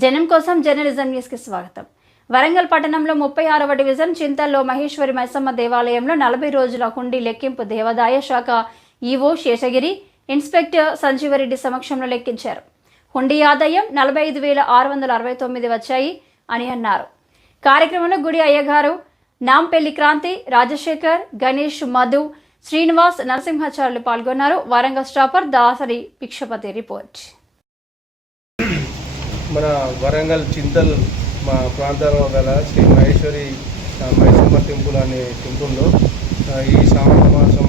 జనం కోసం జర్నలిజం న్యూస్కి స్వాగతం. వరంగల్ పట్టణంలో 36వ డివిజన్ చింతల్లో మహేశ్వరి మైసమ్మ దేవాలయంలో 40 రోజుల హుండీ లెక్కింపు దేవాదాయ శాఖ ఈవో శేషగిరి, ఇన్స్పెక్టర్ సంజీవరెడ్డి సమక్షంలో లెక్కించారు. హుండీ ఆదాయం 45,669 వచ్చాయి అని అన్నారు. కార్యక్రమంలో గుడి అయ్యగారు, నాంపల్లి క్రాంతి, రాజశేఖర్, గణేష్, మధు, శ్రీనివాస్, నరసింహాచార్యులు పాల్గొన్నారు. Warangal stopper Dasari Bhikshapathi report. మన వరంగల్ చింతల్ మా ప్రాంతంలో గల శ్రీ మహేశ్వరి మైసమ్మ టెంపుల్ అనే టెంపుల్లో ఈ శ్రావణ మాసం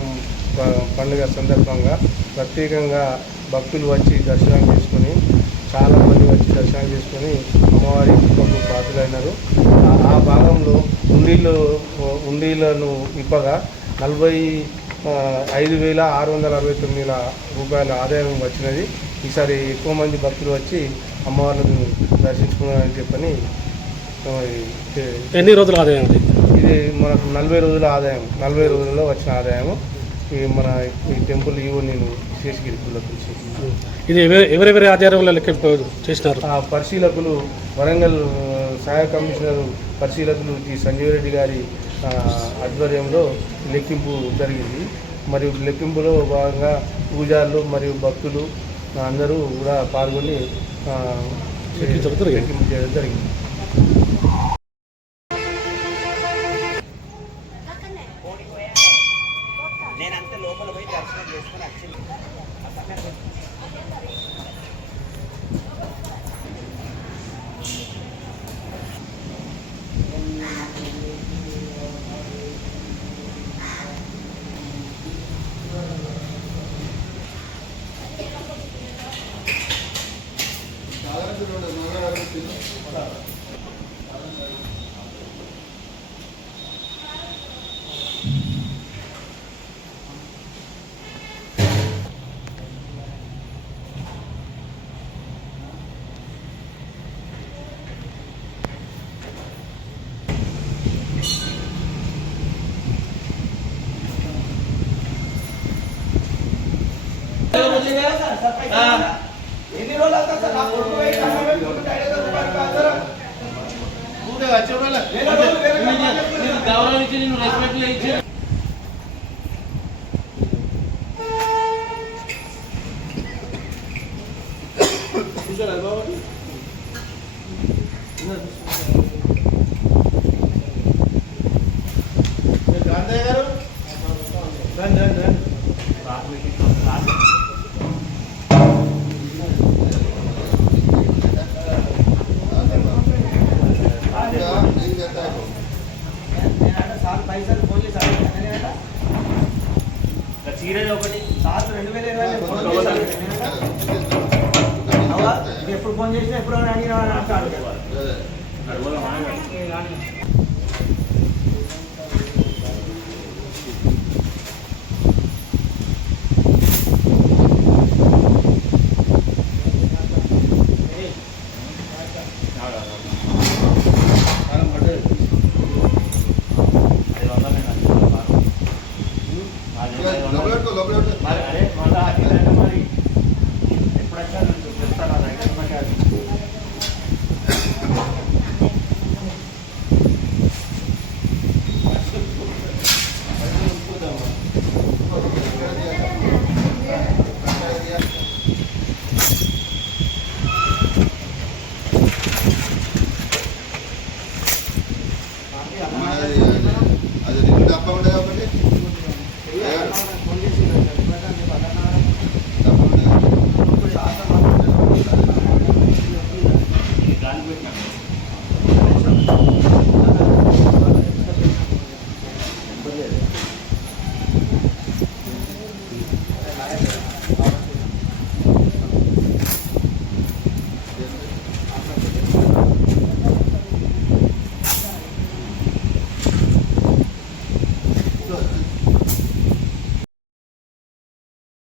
పండుగ సందర్భంగా ప్రత్యేకంగా భక్తులు వచ్చి దర్శనం చేసుకొని చాలామంది వచ్చి దర్శనం చేసుకొని అమ్మవారి కృపకు పాత్రులైనారు. ఆ భాగంలో హుండీలను ఇప్పగా 45,669 రూపాయల ఆదాయం వచ్చినది. ఈసారి ఎక్కువ మంది భక్తులు వచ్చి అమ్మవారిని దర్శించుకున్నారని చెప్పని. ఎన్ని రోజుల ఆదాయం? ఇది మనకు 40 రోజుల ఆదాయం, 40 రోజుల్లో వచ్చిన ఆదాయము. ఈ మన ఈ టెంపుల్ ఈవో నేను శేషగిరి గురించి ఇది ఎవరెవరి ఆధారంలో లెక్కింపు చేసినారు? పరిశీలకులు వరంగల్ సహాయ కమిషనర్ పరిశీలకులు జి సంజీవరెడ్డి గారి ఆధ్వర్యంలో లెక్కింపు జరిగింది. మరియు లెక్కింపులో భాగంగా పూజారులు మరియు భక్తులు అందరూ కూడా పాల్గొని లెక్కింపు చేయడం జరిగింది. నేనంతా లోపల పోయి దర్శనం చేసుకుని వచ్చింది. ఎన్ని రోజులు అవుతుంది సార్? నా కొడుకు గౌరవం ఇచ్చి నేను రెస్పెక్ట్ ఇచ్చి గాంధీ గారు పైసలు పోలీస్ చీరలు ఒకటి సార్ 2020 ఎప్పుడు ఫోన్ చేసినా ఎప్పుడు అడిగినా అంటాడు.